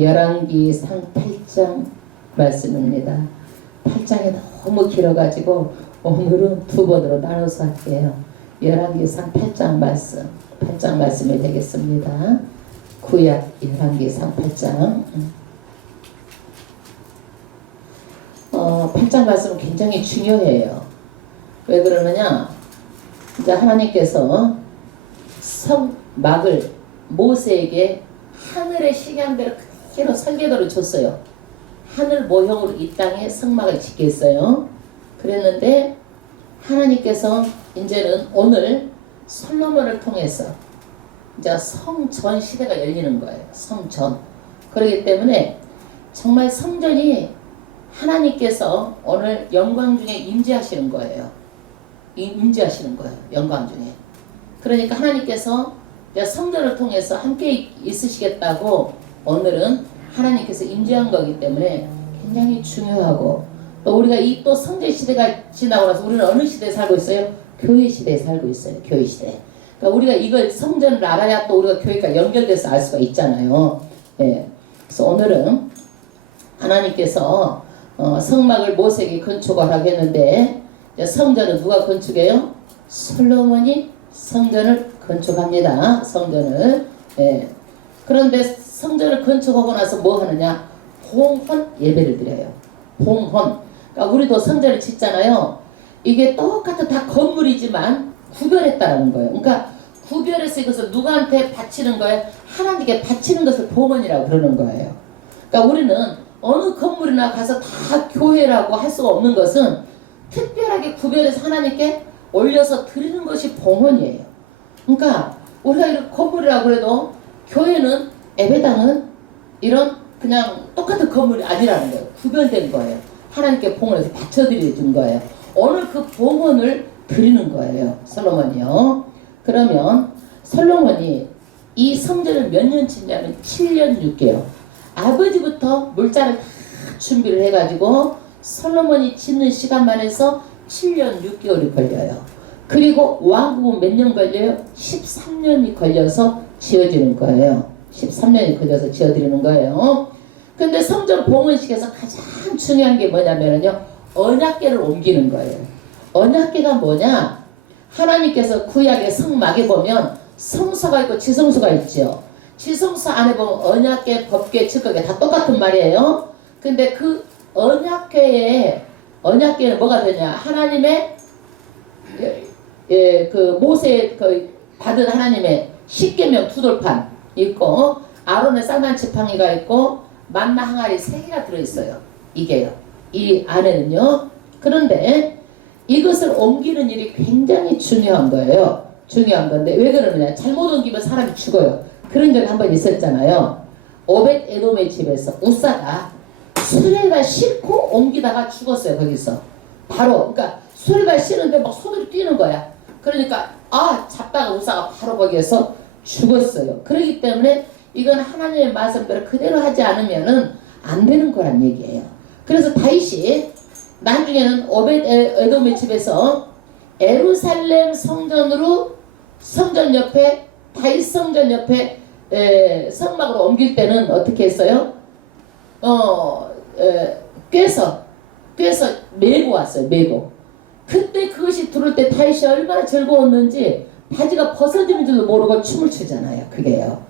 열왕기상 8장 말씀입니다. 8장이 너무 길어가지고 오늘은 두 번으로 나눠서 할게요. 열왕기상 8장 말씀이 되겠습니다. 구약 열왕기상 8장. 8장 말씀은 굉장히 중요해요. 왜 그러느냐? 이제 하나님께서 성막을 모세에게 하늘의 식양대로 크기로 설계도를 줬어요. 하늘 모형으로 이 땅에 성막을 짓겠어요. 그랬는데 하나님께서 이제는 오늘 솔로몬을 통해서 이제 성전 시대가 열리는 거예요. 성전. 그렇기 때문에 정말 성전이 하나님께서 오늘 영광 중에 임재하시는 거예요. 임재하시는 거예요. 영광 중에. 그러니까 하나님께서 성전을 통해서 함께 있으시겠다고 오늘은 하나님께서 임재한 거기 때문에 굉장히 중요하고, 또 우리가 이 또 성전 시대가 지나고 나서 우리는 어느 시대에 살고 있어요? 교회 시대에 살고 있어요. 교회 시대. 그러니까 우리가 이걸 성전을 알아야 또 우리가 교회가 연결돼서 알 수가 있잖아요. 예. 그래서 오늘은 하나님께서 성막을 모세에게 건축하라고 했는데 성전은 누가 건축해요? 솔로몬이 성전을 건축합니다. 성전을. 예. 그런데 성전을 건축하고 나서 뭐 하느냐? 봉헌 예배를 드려요. 봉헌. 그러니까 우리도 성전을 짓잖아요. 이게 똑같은 다 건물이지만 구별했다는 거예요. 그러니까 구별해서 이것을 누구한테 바치는 거예요? 하나님께 바치는 것을 봉헌이라고 그러는 거예요. 그러니까 우리는 어느 건물이나 가서 다 교회라고 할 수가 없는 것은 특별하게 구별해서 하나님께 올려서 드리는 것이 봉헌이에요. 그러니까 우리가 이런 건물이라고 그래도 교회는 예배당은 이런 그냥 똑같은 건물이 아니라는 거예요. 구별된 거예요. 하나님께 봉헌해서 바쳐드리는 거예요. 오늘 그 봉헌을 드리는 거예요. 솔로몬이요. 그러면 솔로몬이 이 성전을 몇 년 짓냐면 7년 6개월. 아버지부터 물자를 다 준비를 해가지고 솔로몬이 짓는 시간만 해서 7년 6개월이 걸려요. 그리고 왕국은 몇 년 걸려요? 13년이 걸려서 지어지는 거예요. 13년이 걸려서 지어드리는 거예요. 근데 성전 봉헌식에서 가장 중요한 게 뭐냐면요, 언약궤를 옮기는 거예요. 언약궤가 뭐냐? 하나님께서 구약의 성막에 보면 성소가 있고 지성소가 있죠. 지성소 안에 보면 언약궤, 법궤, 즉궤 다 똑같은 말이에요. 근데 그 언약궤는 뭐가 되냐? 하나님의 그 모세 그 받은 하나님의 십계명 투돌판 있고, 아론의 쌍난 지팡이가 있고, 만나 항아리 3개가 들어있어요. 이게요. 이 안에는요. 그런데 이것을 옮기는 일이 굉장히 중요한 거예요. 중요한 건데 왜 그러느냐? 잘못 옮기면 사람이 죽어요. 그런 적이 한번 있었잖아요. 오벳 에돔의 집에서 우사가 수레가 싣고 옮기다가 죽었어요. 거기서 바로. 그러니까 수레가 싣는데 막 손으로 뛰는 거야. 그러니까 잡다가 우사가 바로 거기에서 죽었어요. 그렇기 때문에 이건 하나님의 말씀대로 그대로 하지 않으면은 안 되는 거란 얘기예요. 그래서 다윗이 나중에는 오벳 에돔의 집에서 예루살렘 성전으로 성전 옆에 다윗 성전 옆에 성막으로 옮길 때는 어떻게 했어요? 꿰서 메고 왔어요. 메고. 그때 그것이 들어올 때 다윗이 얼마나 즐거웠는지 바지가 벗어지는 줄도 모르고 춤을 추잖아요. 그게요.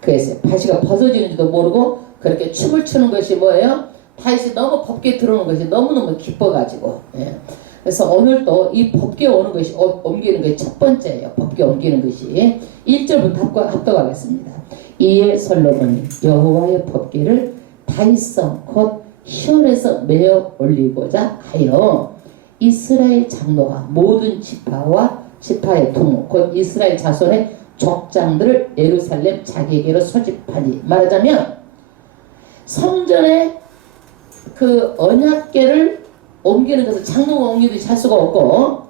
그래서 바지가 벗어지는 줄도 모르고 그렇게 춤을 추는 것이 뭐예요? 다윗이 너무 법궤 들어오는 것이 너무너무 기뻐가지고. 예. 그래서 오늘도 이 법궤 오는 것이 옮기는 것이 첫 번째예요. 법궤 옮기는 것이 1절부터 합독하겠습니다. 이에 솔로몬이 여호와의 법궤를 다윗성 곧 시온에서 메어 올리고자 하여 이스라엘 장로와 모든 지파와 지파의 통로 곧 이스라엘 자손의 족장들을 예루살렘 자기에게로 소집하니, 말하자면 성전에 그 언약궤를 옮기는 것을 장로가 옮기듯이 할 수가 없고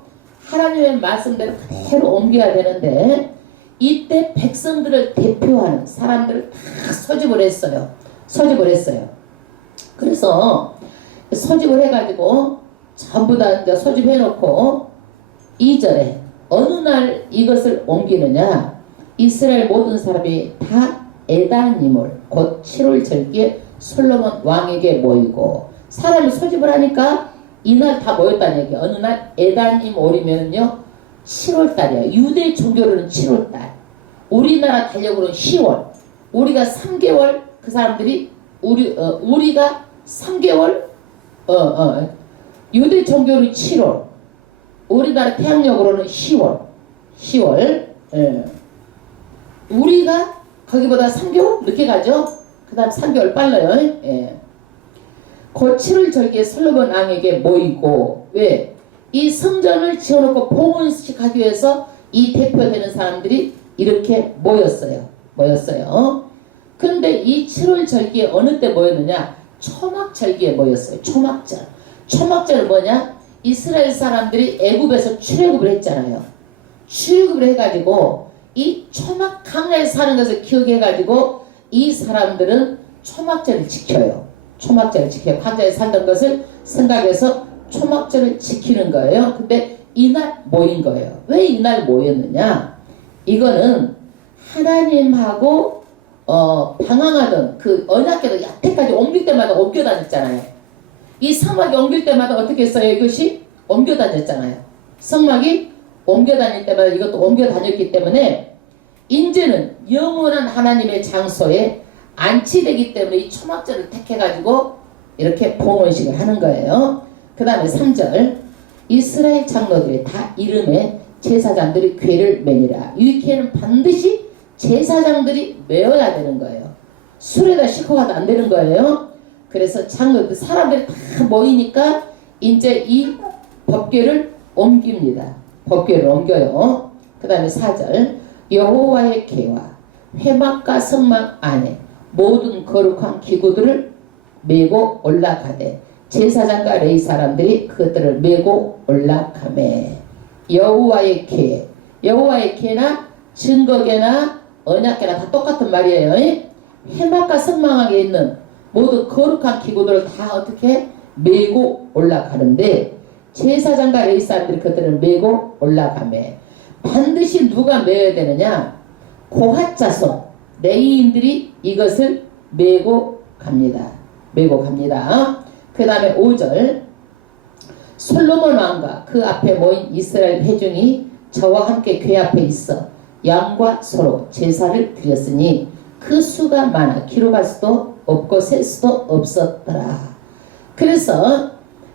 하나님의 말씀대로 그대로 옮겨야 되는데, 이때 백성들을 대표하는 사람들을 다 소집을 했어요. 그래서 소집을 해가지고 전부 다 이제 소집해놓고 2절에 어느 날 이것을 옮기느냐? 이스라엘 모든 사람이 다 에단임을 곧 7월 절기에 솔로몬 왕에게 모이고 사람이 소집을 하니까 이날 다 모였다는 얘기. 어느 날 에단임 올이면요 7월달이에요. 유대 종교로는 7월달. 우리나라 달력으로는 10월. 우리가 3개월 그 사람들이 우리가 3개월 유대 종교는 7월. 우리나라 태양력으로는 10월. 예. 우리가 거기보다 3개월 늦게 가죠. 그 다음 3개월 빨라요. 예. 곧 7월 절기에 솔로몬 왕에게 모이고 왜? 이 성전을 지어놓고 봉헌식 하기 위해서 이 대표되는 사람들이 이렇게 모였어요. 근데 이 7월 절기에 어느 때 모였느냐? 초막 절기에 모였어요. 초막절. 초막절은 뭐냐? 이스라엘 사람들이 애굽에서 출애굽을 했잖아요. 출애굽을 해가지고 이 초막 강야에 사는 것을 기억해가지고 이 사람들은 초막절을 지켜요. 초막절을 지켜요. 강야에 살던 것을 생각해서 초막절을 지키는 거예요. 근데 이날 모인 거예요. 왜 이날 모였느냐? 이거는 하나님하고 방황하던 그 언약궤도 여태까지 옮길 때마다 옮겨 다녔잖아요. 이 성막이 옮길 때마다 어떻게 했어요? 이것이 옮겨 다녔잖아요. 성막이 옮겨 다닐 때마다 이것도 옮겨 다녔기 때문에 이제는 영원한 하나님의 장소에 안치되기 때문에 이 초막절을 택해가지고 이렇게 봉헌식을 하는 거예요. 그 다음에 3절 이스라엘 장로들이 다 이름에 제사장들이 궤를 매니라. 이 궤는 반드시 제사장들이 메어야 되는 거예요. 술에다 싣고 가도 안 되는 거예요. 그래서 장로들 사람들이 다 모이니까 이제 이 법궤를 옮깁니다. 법궤를 옮겨요. 그 다음에 4절 여호와의 궤와 회막과 성막 안에 모든 거룩한 기구들을 메고 올라가되 제사장과 레위 사람들이 그것들을 메고 올라가매. 여호와의 궤, 여호와의 궤나 증거궤나 언약궤나 다 똑같은 말이에요. 회막과 성막 안에 있는 모든 거룩한 기구들을 다 어떻게 메고 올라가는데 제사장과 레위 사람들이 그것들을 메고 올라가매. 반드시 누가 메어야 되느냐? 고핫 자손 레위인들이 이것을 메고 갑니다. 그 다음에 5절 솔로몬 왕과 그 앞에 모인 이스라엘 회중이 저와 함께 궤 앞에 있어 양과 소로 제사를 드렸으니 그 수가 많아 기록할 수도 없고 셀 수도 없었더라. 그래서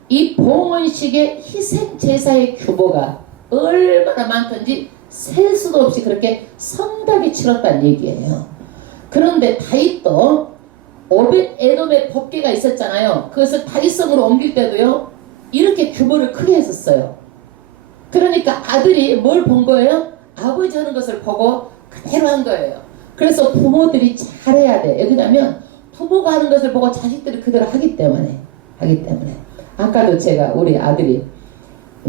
이 봉헌식의 희생 제사의 규모가 얼마나 많던지 셀 수도 없이 그렇게 성답이 치렀다는 얘기예요. 그런데 다윗도 오벳 에돔의 법궤가 있었잖아요. 그것을 다윗성으로 옮길 때도요 이렇게 규모를 크게 했었어요. 그러니까 아들이 뭘 본 거예요? 아버지 하는 것을 보고 그대로 한 거예요. 그래서 부모들이 잘해야 돼. 왜냐면 부모가 하는 것을 보고 자식들이 그대로 하기 때문에. 아까도 제가 우리 아들이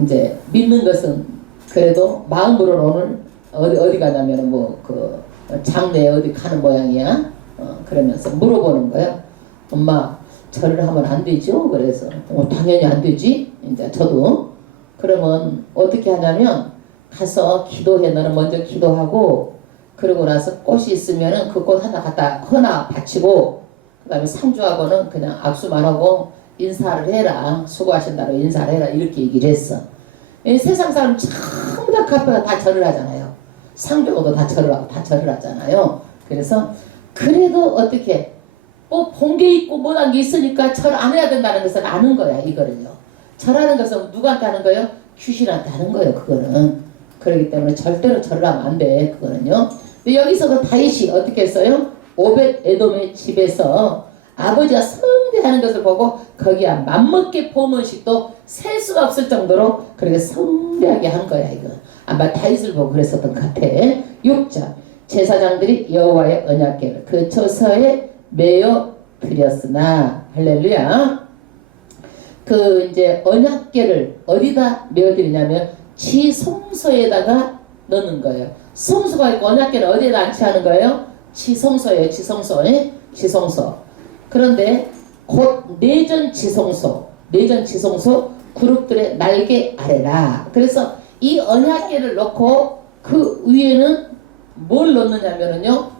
이제 믿는 것은 그래도 마음으로는 오늘 어디 가냐면 뭐 그 장례에 어디 가는 모양이야. 그러면서 물어보는 거예요. 엄마 절을 하면 안 되죠? 그래서 당연히 안 되지. 이제 저도 그러면 어떻게 하냐면 가서 기도해. 너는 먼저 기도하고 그러고 나서 꽃이 있으면은 그 꽃 하나 갖다 하나 바치고 그 다음에 상주하고는 그냥 악수만 하고 인사를 해라. 수고하신다고 인사를 해라. 이렇게 얘기를 했어. 세상 사람 전부 다 카페가 다 절을 하잖아요. 상주하고도 다 절을 하잖아요. 그래서 그래도 어떻게 본 게 있고 못한 게 있으니까 절 안 해야 된다는 것을 아는 거야. 이거를요. 절하는 것은 누구한테 하는 거예요? 귀신한테 하는 거예요. 그거는. 그렇기 때문에 절대로 절을 하면 안 돼. 그거는요. 근데 여기서도 다윗이 어떻게 했어요? 오벳 에돔의 집에서 아버지가 성대하는 것을 보고 거기야 맘먹게 봉헌식도 셀 수가 없을 정도로 그렇게 성대하게 한 거야. 이거 아마 다윗을 보고 그랬었던 것 같아. 6절 제사장들이 여호와의 언약궤를 그 처소에 메어 드렸으나 할렐루야. 그 이제 언약궤를 어디다 메어 드리냐면 지성소에다가 넣는 거예요. 성소가 있고 언약궤는 어디에다 안치하는 거예요? 지성소예요. 지성소. 그런데 곧 내전 지성소 그룹들의 날개 아래라. 그래서 이 언약궤를 넣고 그 위에는 뭘 넣느냐면요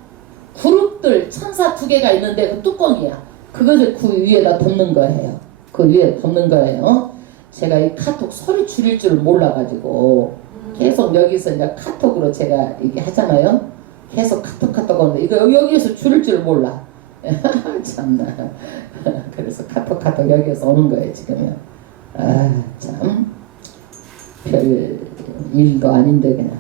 그룹들 천사 2개가 있는데 그 뚜껑이야. 그것을 그 위에다 덮는 거예요. 그 위에 덮는 거예요. 제가 이 카톡 소리 줄일 줄 몰라가지고 계속 여기서 이제 카톡으로 제가 이게 하잖아요. 계속 카톡 하는데 이거 여기에서 줄일 줄 몰라. 참나. 그래서 카톡 여기에서 오는 거예요 지금요. 아 참 별 일도 아닌데 그냥.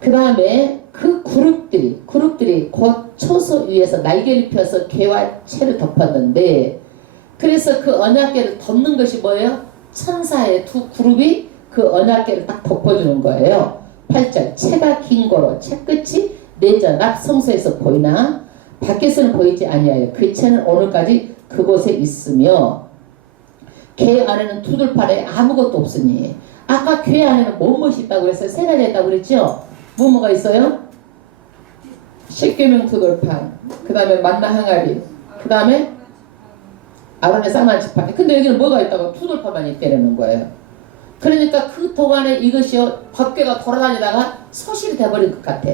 그 다음에 그 그룹들이 곧 초소 위에서 날개를 펴서 개와 채를 덮었는데, 그래서 그 언약궤를 덮는 것이 뭐예요? 천사의 2 그룹이 그 언약궤를 딱 덮어주는 거예요. 8절 채가 긴 거로 채 끝이 내전 앞 성소에서 보이나 밖에서는 보이지 아니하여 그 채는 오늘까지 그곳에 있으며 궤 안에는 두들판에 아무것도 없으니. 아까 궤 안에는 뭐뭇이 있다고 그랬어요? 3가지 있다고 그랬죠? 뭐가 있어요? 십계명 두들판, 그 다음에 만나 항아리, 그 다음에 아론의 쌍난 지팡이. 근데 여기는 뭐가 있다고? 두들판만 있다는 거예요. 그러니까 그 동안에 이것이요 법궤가 돌아다니다가 소실이 돼버린 것 같아.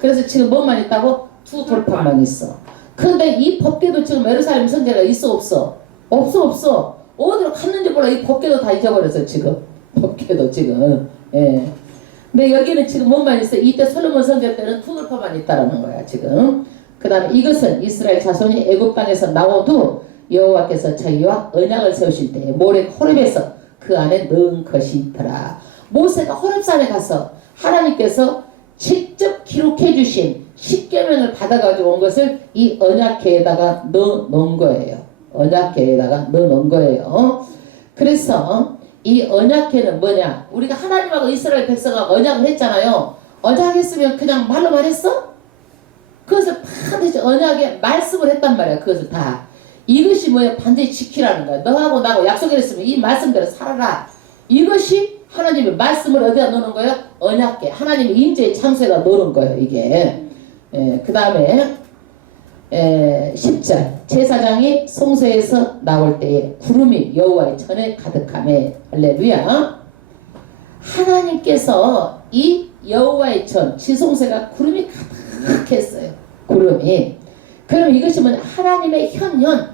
그래서 지금 뭐만 있다고? 두들판만 있어. 그런데 이 법궤도 지금 예루살렘 성전에 있어 없어? 없어. 어디로 갔는지 몰라. 이 법궤도 다 잊어버렸어 지금. 법궤도 지금. 예. 근데 여기는 지금 뭐만 있어? 이때 솔로몬 성전 때는 두들판만 있다라는 거야 지금. 그 다음에 이것은 이스라엘 자손이 애굽 땅에서 나오도 여호와께서 저희와 언약을 세우실 때 모래 호렙에서 그 안에 넣은 것이 있더라. 모세가 호렙산에 가서 하나님께서 직접 기록해 주신 십계명을 받아가지고 온 것을 이 언약궤에다가 넣어 놓은 거예요. 언약궤에다가 넣어 놓은 거예요. 그래서 이 언약궤는 뭐냐? 우리가 하나님하고 이스라엘 백성하고 언약을 했잖아요. 언약했으면 그냥 말로만 했어? 그것을 반드시 언약에 말씀을 했단 말이야. 그것을 다. 이것이 뭐야? 반드시 지키라는 거야. 너하고 나하고 약속을 했으면 이 말씀대로 살아라. 이것이 하나님의 말씀을 어디다 넣는 거예요? 언약궤. 하나님의 임재의 장소에다 넣는 거예요. 이게. 그 다음에 10절 제사장이 성소에서 나올 때에 구름이 여호와의 전에 가득하매. 할렐루야. 하나님께서 이 여호와의 전 지성소가 구름이 가득했어요. 구름이. 그럼 이것이 뭐냐? 하나님의 현현,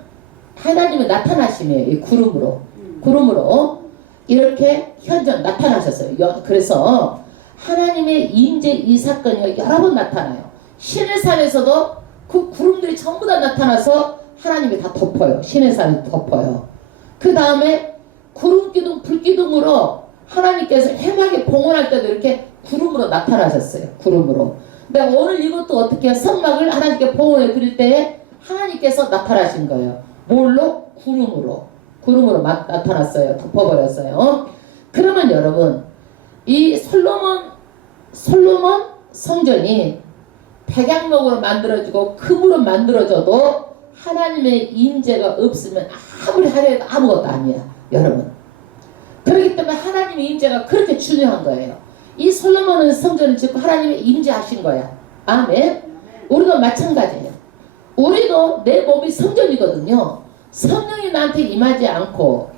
하나님의 나타나심이에요. 이 구름으로 이렇게 현전 나타나셨어요. 그래서 하나님의 임재 이 사건이 여러 번 나타나요. 신의 산에서도 그 구름들이 전부 다 나타나서 하나님이 다 덮어요. 신의 산을 덮어요. 그 다음에 구름기둥 불기둥으로 하나님께서 해막에 봉헌할 때도 이렇게 구름으로 나타나셨어요. 구름으로. 근데 오늘 이것도 어떻게 해요? 성막을 하나님께 봉헌해 드릴 때에 하나님께서 나타나신 거예요. 뭘로? 구름으로 나타났어요. 덮어버렸어요. 그러면 여러분 이 솔로몬 성전이 백양목으로 만들어지고 금으로 만들어져도 하나님의 임재가 없으면 아무리 하려 해도 아무것도 아니야. 여러분. 그렇기 때문에 하나님의 임재가 그렇게 중요한 거예요. 이 솔로몬은 성전을 짓고 하나님의 임재하신 거야. 아멘. 우리도 마찬가지예요. 우리도 내 몸이 성전이거든요. 성령이 나한테 임하지 않고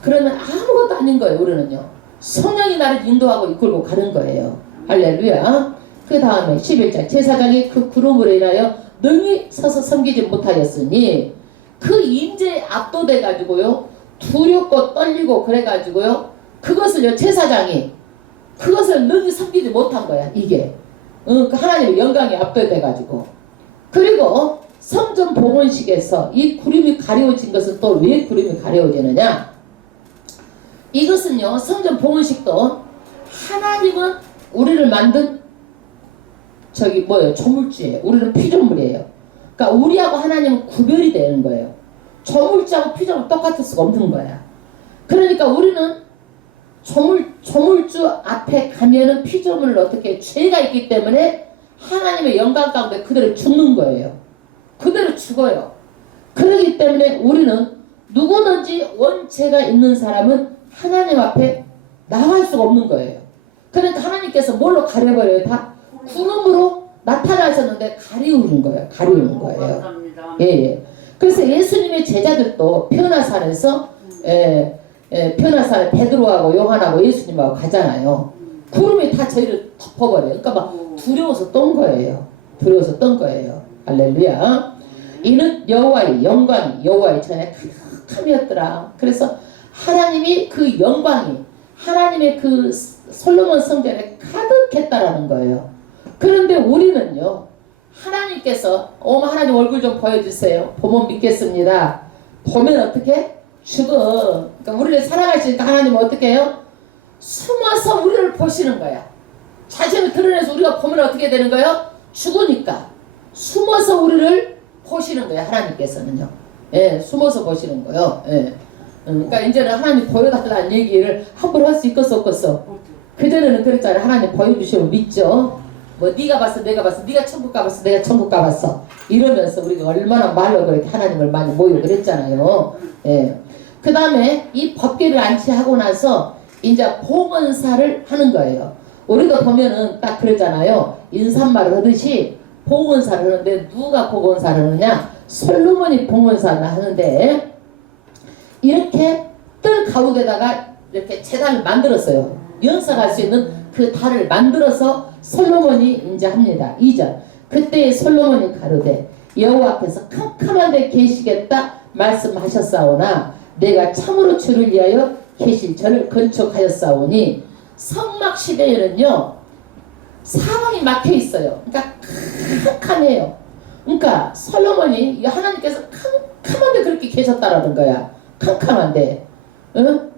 그러면 아무것도 아닌 거예요. 우리는요. 성령이 나를 인도하고 이끌고 가는 거예요. 할렐루야. 그 다음에 11절 제사장이 그 구름으로 인하여 능히 서서 섬기지 못하였으니 그 임재에 압도돼 가지고요 두렵고 떨리고 그래 가지고요 그것을요 제사장이 그것을 능히 섬기지 못한 거야. 이게 그 하나님의 영광에 압도돼 가지고. 그리고 성전 봉헌식에서 이 구름이 가려워진 것은 또 왜 구름이 가려워지느냐? 이것은요 성전 봉헌식도 하나님은 우리를 만든 조물주예요. 우리는 피조물이에요. 그러니까 우리하고 하나님은 구별이 되는 거예요. 조물주하고 피조물 똑같을 수가 없는 거야. 그러니까 우리는 조물주 앞에 가면은 피조물을 어떻게 죄가 있기 때문에 하나님의 영광 가운데 그대로 죽는 거예요. 그대로 죽어요. 그렇기 때문에 우리는 누구든지 원죄가 있는 사람은 하나님 앞에 나갈 수가 없는 거예요. 그러니까 하나님께서 뭘로 가려버려요? 다 구름으로 나타나셨는데 가리우는 거예요. 예. 그래서 예수님의 제자들도 변화산에서 변화산에 베드로하고 요한하고 예수님하고 가잖아요. 구름이 다 저희를 덮어버려요. 그러니까 막 두려워서 떤 거예요. 두려워서 떤 거예요. 할렐루야. 이는 여호와의 영광이 여호와의 전에 가득함이었더라. 그래서 하나님이 그 영광이 하나님의 그 솔로몬 성전에 가득했다라는 거예요. 그런데 우리는요, 하나님께서 하나님 얼굴 좀 보여주세요. 보면 믿겠습니다. 보면 어떻게? 죽어. 그러니까 우리를 사랑하시니까 하나님은 어떻게 해요? 숨어서 우리를 보시는 거야. 자신을 드러내서 우리가 보면 어떻게 되는 거예요? 죽으니까 숨어서 우리를 보시는 거예요. 하나님께서는요. 예, 숨어서 보시는 거예요. 예. 그러니까 이제는 하나님 보여달라는 얘기를 함부로 할 수 있겠어 없겠어? 그전에는 그랬잖아요. 하나님 보여주시면 믿죠. 뭐 네가 봤어 내가 봤어 네가 천국 가봤어 내가 천국 가봤어 이러면서 우리가 얼마나 말로 그렇게 하나님을 많이 모여 그랬잖아요. 예. 그 다음에 이 법궤를 안치하고 나서 이제 봉헌사를 하는 거예요. 우리도 보면은 딱 그러잖아요. 인사말을 하듯이 봉헌사를 하는데 누가 봉헌사를 하느냐? 솔로몬이 봉헌사를 하는데 이렇게 뜰 가운데다가 이렇게 제단을 만들었어요. 연상할 수 있는 그 달을 만들어서 솔로몬이 이제 합니다. 2절. 그때 솔로몬이 가로되 여호와께서 캄캄한 데 계시겠다 말씀하셨사오나 내가 참으로 주를 위하여 계실 전을 건축하였사오니 성막 시대에는요 사방이 막혀 있어요. 그러니까 캄캄해요. 그러니까 솔로몬이 하나님께서 캄캄한데 그렇게 계셨다라는 거야. 캄캄한데, 응?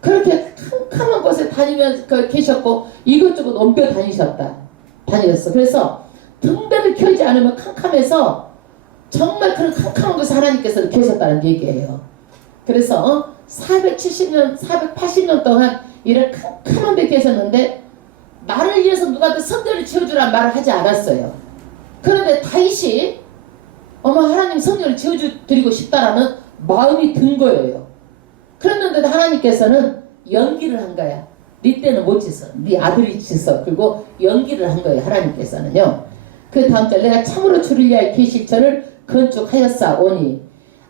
그렇게 캄캄한 곳에 다니면서 계셨고 이것저것 옮겨 다니셨어. 그래서 등대를 켜지 않으면 캄캄해서 정말 그런 캄캄한 곳에 하나님께서 계셨다는 얘기예요. 그래서 470년, 480년 동안 이런 캄캄한 데 계셨는데 나를 위해서 누가 더 성전을 지어주라는 말을 하지 않았어요. 그런데 다윗이 하나님 성전을 지어드리고 싶다라는 마음이 든 거예요. 그랬는데도 하나님께서는 연기를 한 거야. 네 때는 못 짓어. 네 아들이 짓어. 그리고 연기를 한 거예요. 하나님께서는요. 그 다음 절 내가 참으로 주를 위하여 계실 전을 건축하였사오니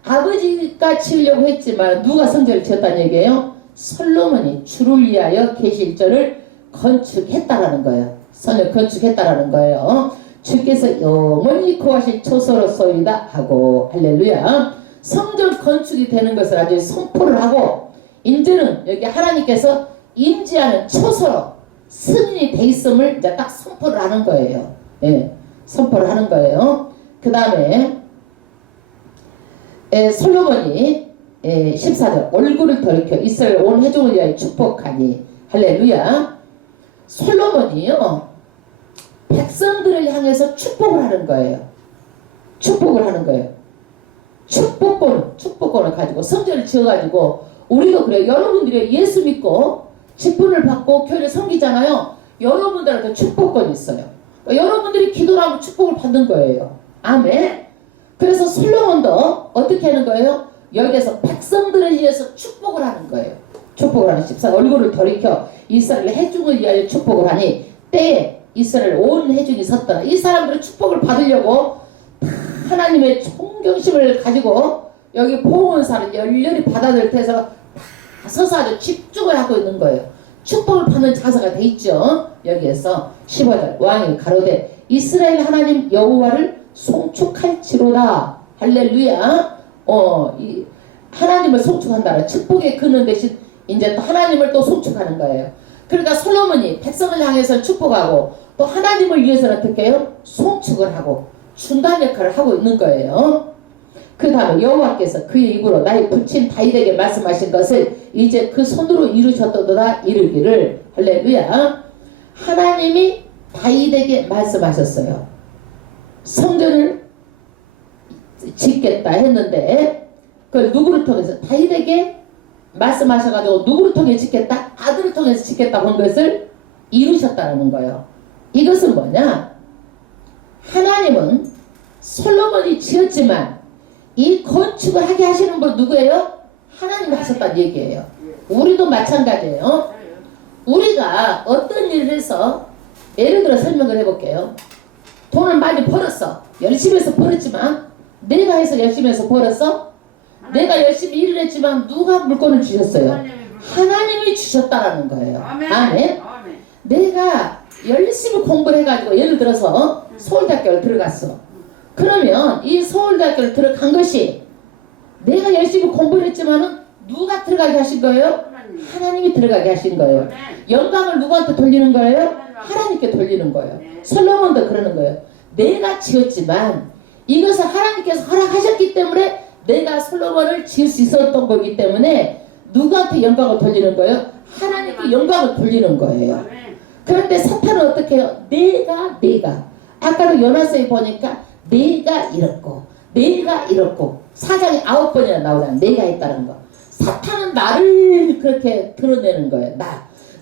아버지가 지으려고 했지만 누가 성전을 지었다는 얘기예요? 솔로몬이 주를 위하여 계실 전을 건축했다라는 거예요. 성을 건축했다라는 거예요. 주께서 영원히 거하실 초소로소이다 하고 할렐루야. 성전 건축이 되는 것을 아주 선포를 하고 이제는 여기 하나님께서 임재하는 초소로 승인이 돼 있음을 이제 딱 선포를 하는 거예요. 예, 선포를 하는 거예요. 그 다음에 솔로몬이 14절 얼굴을 돌이켜 이스라엘 온 회중을 위하여 축복하니 할렐루야. 솔로몬이요 백성들을 향해서 축복을 하는 거예요. 축복을 하는 거예요. 축복권을 가지고 성전을 지어가지고 우리도 그래요. 여러분들이 예수 믿고 직분을 받고 교회를 섬기잖아요. 여러분들한테 축복권이 있어요. 그러니까 여러분들이 기도를 하면 축복을 받는 거예요. 아멘. 그래서 솔로몬도 어떻게 하는 거예요? 여기에서 백성들을 위해서 축복을 하는 거예요. 축복을 하는 14 얼굴을 돌이켜 이스라엘 회중을 위하여 축복을 하니 때에 이스라엘 온 회중이 섰더라. 이 사람들은 축복을 받으려고 하나님의 존경심을 가지고 여기 봉헌사를 열렬히 받아들일 때서 다 서서 아주 집중을 하고 있는 거예요. 축복을 받는 자세가 돼 있죠. 여기에서 15절 왕이 가로되 이스라엘 하나님 여호와를 송축할지로다. 할렐루야. 하나님을 송축한다는 축복의 근원 대신 이제 또 하나님을 또 송축하는 거예요. 그러니까 솔로몬이 백성을 향해서 축복하고 또 하나님을 위해서는 어떻게 해요? 송축을 하고 중간 역할을 하고 있는 거예요. 그 다음에 여호와께서 그의 입으로 나의 부친 다윗에게 말씀하신 것을 이제 그 손으로 이루셨도다 이르기를 할렐루야. 하나님이 다윗에게 말씀하셨어요. 성전을 짓겠다 했는데 그걸 누구를 통해서 다윗에게 말씀하셔가지고 누구를 통해 짓겠다? 아들을 통해서 짓겠다고 한 것을 이루셨다는 거예요. 이것은 뭐냐? 하나님은 솔로몬이 지었지만 이 건축을 하게 하시는 분 누구예요? 하나님이 하셨다는 얘기예요. 우리도 마찬가지예요. 우리가 어떤 일을 해서 예를 들어 설명을 해볼게요. 돈을 많이 벌었어. 열심히 해서 벌었지만 내가 해서 열심히 해서 벌었어? 내가 열심히 일을 했지만 누가 물건을 주셨어요? 하나님이 주셨다라는 거예요. 아멘. 내가 열심히 공부를 해가지고 예를 들어서 서울대학교를 들어갔어. 그러면 이 서울대학교를 들어간 것이 내가 열심히 공부를 했지만은 누가 들어가게 하신 거예요? 하나님이 들어가게 하신 거예요. 영광을 누구한테 돌리는 거예요? 하나님께 돌리는 거예요. 솔로몬도 그러는 거예요. 내가 지었지만 이것을 하나님께서 허락하셨기 때문에 내가 솔로몬을 지을 수 있었던 거기 때문에 누구한테 영광을 돌리는 거예요? 하나님께 영광을 돌리는 거예요. 그런데 사탄은 어떻게 해요? 내가 아까도 요나서에 보니까 내가 이렇고 사장이 9번이나 나오잖아. 내가 있다는 거. 사탄은 나를 그렇게 드러내는 거예요.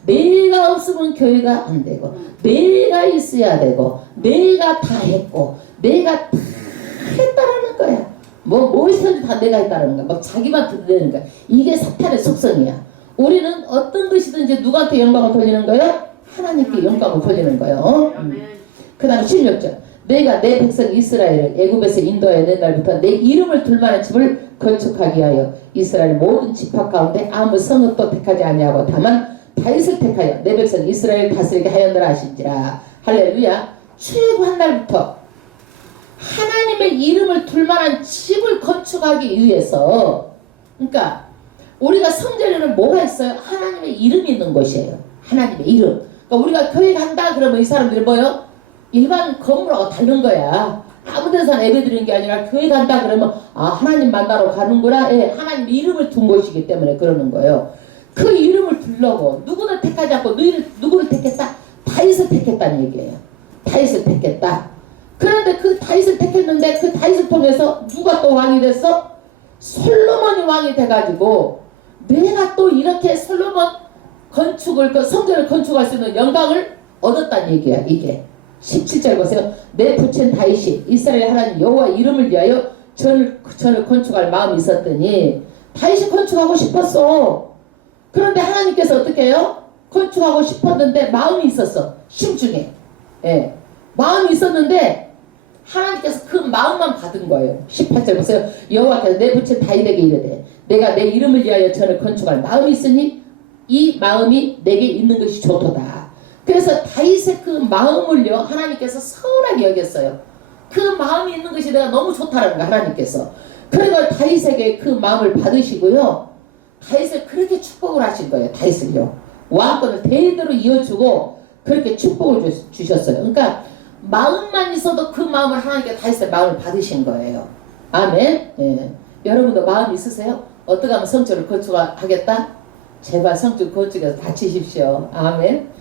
내가 없으면 교회가 안 되고 내가 있어야 되고 내가 다 했고 내가 다 했다라는 거야. 무엇이든지 다 내가 했다라는 거야. 막 자기만 드러내는 거야. 이게 사탄의 속성이야. 우리는 어떤 것이든지 누구한테 영광을 돌리는 거예요? 하나님께 영광을 돌리는 거예요. 그 다음 16절. 내가 내 백성 이스라엘을 애굽에서 인도하여 낸 날부터 내 이름을 둘만한 집을 건축하기 위하여 이스라엘 모든 지파 가운데 아무 성읍 도 택하지 아니하고 다만 다윗을 택하여 내 백성 이스라엘 다스리게 하였노라 하신지라. 할렐루야. 출애굽한 날부터 하나님의 이름을 둘만한 집을 건축하기 위해서, 그러니까 우리가 성전에는 뭐가 있어요? 하나님의 이름이 있는 곳이에요. 하나님의 이름. 그러니까 우리가 교회 간다 그러면 이 사람들이 뭐요? 일반 건물하고 다른 거야. 아무 데서나 예배 드리는 게 아니라 교회 간다 그러면 하나님 만나러 가는구나. 예, 하나님 이름을 둔 곳이기 때문에 그러는 거예요. 그 이름을 두려고 누구는 택하지 않고 누구를 택했다? 다윗을 택했다는 얘기예요. 다윗을 택했다. 그런데 그 다윗을 택했는데 그 다윗을 통해서 누가 또 왕이 됐어? 솔로몬이 왕이 돼가지고 내가 또 이렇게 솔로몬 그 성전을 건축할 수 있는 영광을 얻었다는 얘기야. 이게 17절 보세요. 내 부친 다윗이 이스라엘 하나님 여호와 이름을 위하여 전을 건축할 마음이 있었더니 다윗이 건축하고 싶었어. 그런데 하나님께서 어떻게 해요? 건축하고 싶었는데 마음이 있었어. 심중에. 예. 마음이 있었는데 하나님께서 그 마음만 받은 거예요. 18절 보세요. 여호와께서 내 부친 다윗에게 이르되 내가 내 이름을 위하여 전을 건축할 마음이 있으니 이 마음이 내게 있는 것이 좋도다. 그래서 다윗의 그 마음을요 하나님께서 서운하게 여겼어요. 그 마음이 있는 것이 내가 너무 좋다라는 거야 하나님께서. 그래서 다윗에게 그 마음을 받으시고요 다윗을 그렇게 축복을 하신 거예요. 다윗을요 왕권을 대대로 이어주고 그렇게 축복을 주셨어요. 그러니까 마음만 있어도 그 마음을 하나님께 다윗의 마음을 받으신 거예요. 아멘. 예. 여러분도 마음 있으세요? 어떻게 하면 성전을 건축하겠다? 제발 성전 건축에서 다치십시오. 아멘.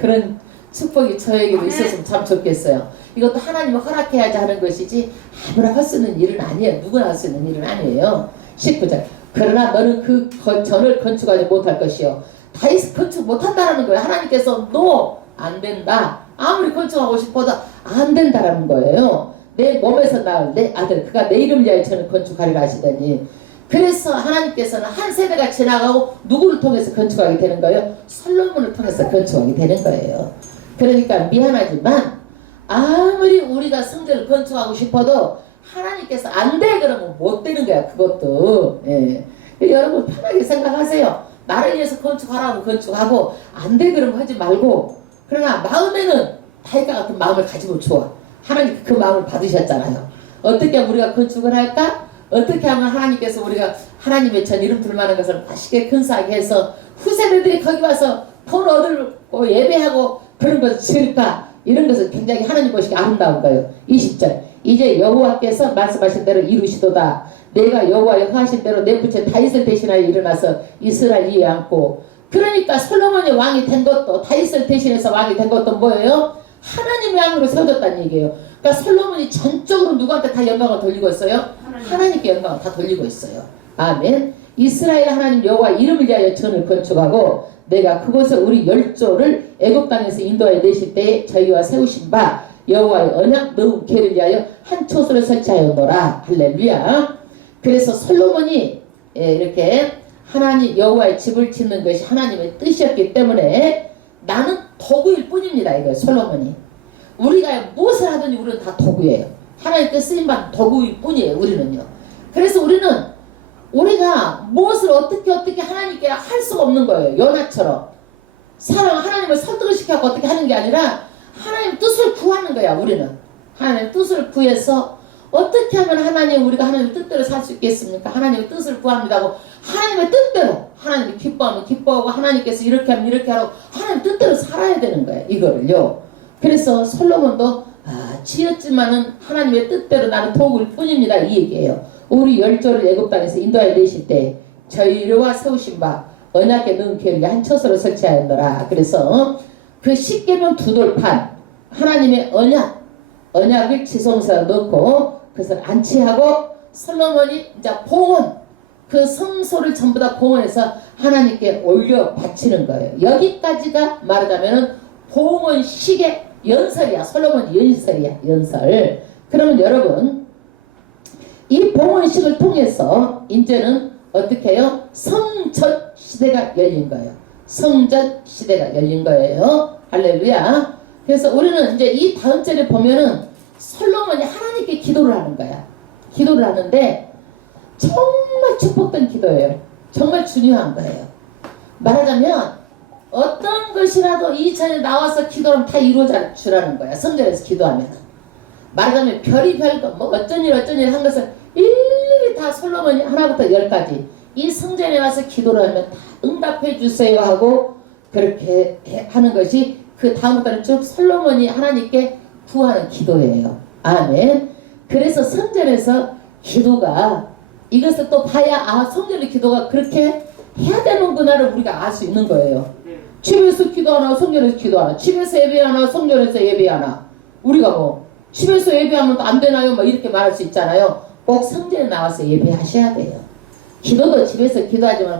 그런 축복이 저에게도 있었으면 참 좋겠어요. 이것도 하나님이 허락해야지 하는 것이지 아무나 할 수 있는 일은 아니에요. 누구나 할 수 있는 일은 아니에요. 19절. 그러나 너는 그 전을 건축하지 못할 것이요. 다윗 건축 못한다라는 거예요. 하나님께서 너 안 된다. 아무리 건축하고 싶어도 안 된다라는 거예요. 내 몸에서 낳은 내 아들 그가 내 이름 위하여 전을 건축하리라 하시더니 그래서 하나님께서는 한 세대가 지나가고 누구를 통해서 건축하게 되는 거예요? 솔로몬을 통해서 건축하게 되는 거예요. 그러니까 미안하지만 아무리 우리가 성전을 건축하고 싶어도 하나님께서 안 돼 그러면 못 되는 거야. 그것도. 예. 여러분 편하게 생각하세요. 나를 위해서 건축하라고 건축하고 안 돼 그러면 하지 말고, 그러나 마음에는 다윗과 같은 마음을 가지고 좋아. 하나님 그 마음을 받으셨잖아요. 어떻게 하면 우리가 건축을 할까? 어떻게 하면 하나님께서 우리가 하나님의 전 이름 둘만한 것을 맛있게 근사하게 해서 후세대들이 거기 와서 돈 얻고 예배하고 그런 것을 지을까? 이런 것은 굉장히 하나님 보시기 아름다운 거예요. 20절. 이제 여호와께서 말씀하신 대로 이루시도다. 내가 여호와의 하신 대로 내 부친 다윗을 대신하여 일어나서 이스라엘 위에 앉고. 그러니까 솔로몬이 왕이 된 것도 다윗을 대신해서 왕이 된 것도 뭐예요? 하나님의 왕으로 세워졌다는 얘기예요. 그러니까 솔로몬이 전적으로 누구한테 다 영광을 돌리고 있어요? 하나님께 영광을 다 돌리고 있어요. 아멘. 이스라엘 하나님 여호와 이름을 위하여 전을 건축하고 내가 그곳에 우리 열조를 애굽 땅에서 인도하여 내실 때에 저희와 세우신 바 여호와의 언약 넣은 궤를 위하여 한 초소를 설치하였노라. 할렐루야. 그래서 솔로몬이 이렇게 하나님 여호와의 집을 짓는 것이 하나님의 뜻이었기 때문에 나는 도구일 뿐입니다. 이거 솔로몬이. 우리가 무엇을 하든지 우리는 다 도구예요. 하나님께 쓰임받은 도구일 뿐이에요. 우리는요. 그래서 우리가 무엇을 어떻게 하나님께 할 수가 없는 거예요. 요나처럼 하나님을 설득을 시켜서 어떻게 하는 게 아니라 하나님 뜻을 구하는 거야. 우리는 하나님의 뜻을 구해서 어떻게 하면 하나님 우리가 하나님의 뜻대로 살 수 있겠습니까? 하나님의 뜻을 구합니다고 하나님의 뜻대로 하나님이 기뻐하면 기뻐하고 하나님께서 이렇게 하면 이렇게 하고 하나님 뜻대로 살아야 되는 거예요. 이거를요. 그래서 솔로몬도 지었지만은 하나님의 뜻대로 나는 도구일 뿐입니다. 이 얘기예요. 우리 열조를 애굽 땅에서 인도하여 내실 때 저희와 세우신 바 언약에 넣은 계율에 한 처소로 설치하였노라. 그래서 그 십계명 두 돌판 하나님의 언약을 지성소에 넣고 그것을 안치하고 솔로몬이 이제 봉헌 그 성소를 전부 다 봉헌해서 하나님께 올려 바치는 거예요. 여기까지가 말하자면은 봉헌식의 연설이야. 솔로몬 연설이야. 연설. 그러면 여러분 이 봉헌식을 통해서 이제는 어떻게 해요? 성전 시대가 열린 거예요. 성전 시대가 열린 거예요. 할렐루야. 그래서 우리는 이제 이 다음 절에 보면은 솔로몬이 하나님께 기도를 하는 거야. 기도를 하는데 정말 축복된 기도예요. 정말 중요한 거예요. 말하자면 어떤 것이라도 이 전에 나와서 기도하면 다 이루어져 주라는 거야. 성전에서 기도하면. 말하자면 별이 별거 뭐 어쩐 일 한 것을 일일이 다 솔로몬이 하나부터 열까지 이 성전에 와서 기도를 하면 다 응답해 주세요 하고 그렇게 하는 것이 그 다음부터는 쭉 솔로몬이 하나님께 구하는 기도예요. 아멘. 그래서 성전에서 기도가 이것을 또 봐야 성전의 기도가 그렇게 해야 되는구나를 우리가 알 수 있는 거예요. 집에서 기도하나 성전에서 기도하나 집에서 예배하나 성전에서 예배하나 우리가 뭐 집에서 예배하면 안 되나요? 뭐 이렇게 말할 수 있잖아요. 꼭 성전에 나와서 예배하셔야 돼요. 기도도 집에서 기도하지만